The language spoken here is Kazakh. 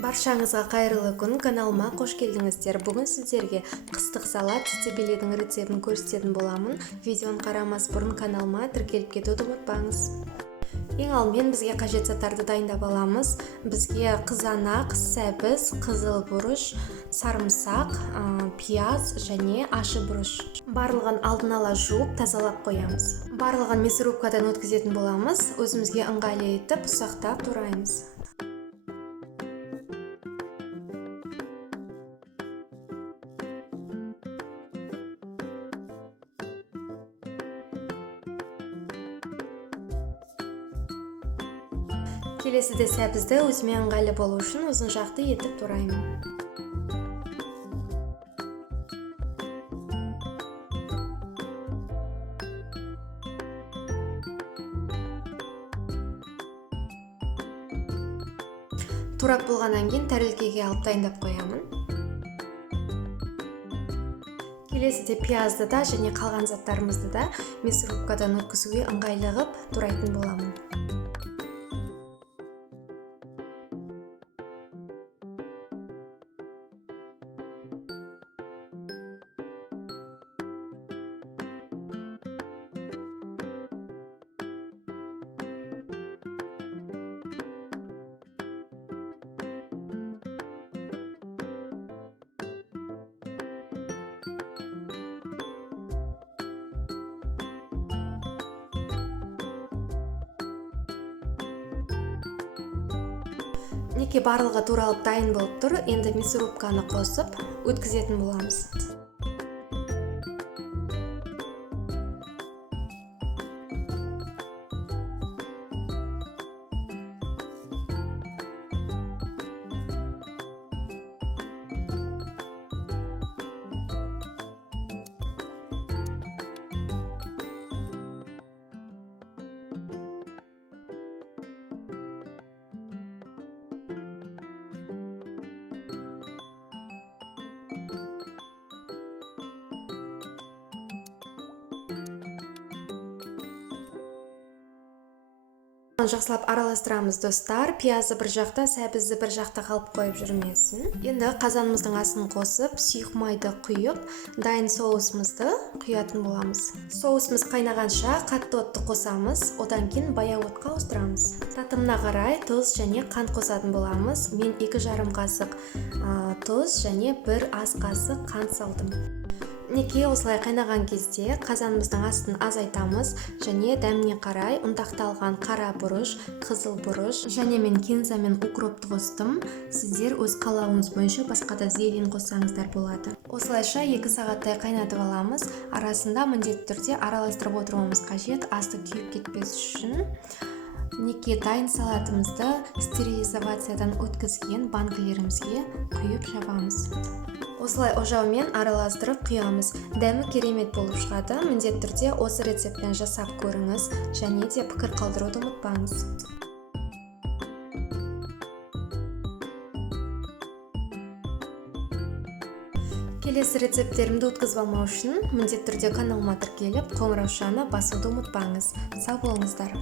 Баршаңызға қайырлы күн, каналыма қош келдіңіздер. Бүгін сіздерге қыстық салат стебелейдің рецептін көрсететін боламын. Видеоны қарамас бұрын каналыма тіркеліп кетуді ұмытпаңыз. Ең алдымен бізге қажет заттарды дайындап аламыз. Бізге қызанақ, сәбіз, қызыл бұрыш, сарымсақ, пияз және ашы бұрыш. Барлығын алдын ала жуып, тазалап қоямыз. Барлығын мясорубкадан өткізетін боламыз. Өзімізге ыңғайлы етіп, ұсақтап тураймыз. Келесіде сәбізді өзіме ыңғайлы болу үшін ұзын жақты етіп тураймын. Турап болғаннан кейін тәрелкеге алып дайындап қоямын. Келесіде пиязды да және қалған заттарымызды да мясорубкадан өткізуге ыңғайлы қылып турайтын боламын. Неке барлығы туралып дайын болып тұр, енді мясорубканы қосып өткізетін боламыз. Жақсылап араластырамыз достар. Пиязды бір жақта, сәбізді бір жақта қалып қойып жүрмесін. Енді қазанымыздың астын қосып, сұйық майды құйып, дайын соусымызды құятын боламыз. Соусымыз қайнағанша қатты отты қосамыз, одан кейін баяу отқа ауыстырамыз. Татымына қарай тұз және қант қосатын боламыз. Мен 2,5 қасық тұз және 1 ас қасық қант салдым. Неке осылай қайнаған кезде қазанымыздың астын азайтамыз және дәміне қарай ұнтақталған қара бұрыш, қызыл бұрыш және мен кинза мен укропты қостым. Сіздер өз қалауыңыз бойынша басқа да зелень қоссаңыздар болады. Осылайша 2 сағаттай қайнатып аламыз. Арасында міндетті түрде араластырып отыруымыз қажет, асты күйіп кетпес үшін. Неке дайын салатымызды стерилизациядан өткізген банкілерімізге құйып жабамыз. Осылай ожаумен араластырып құямыз. Дәмі керемет болып шығады. Міндетті түрде осы рецептпен жасап көріңіз және де пікір қалдыруды ұмытпаңыз. Келесі рецепттерімді өткізіп алмау үшін міндетті түрде каналыма тіркеліп, қоңыраушаны басуды ұмытпаңыз. Сау болыңыздар.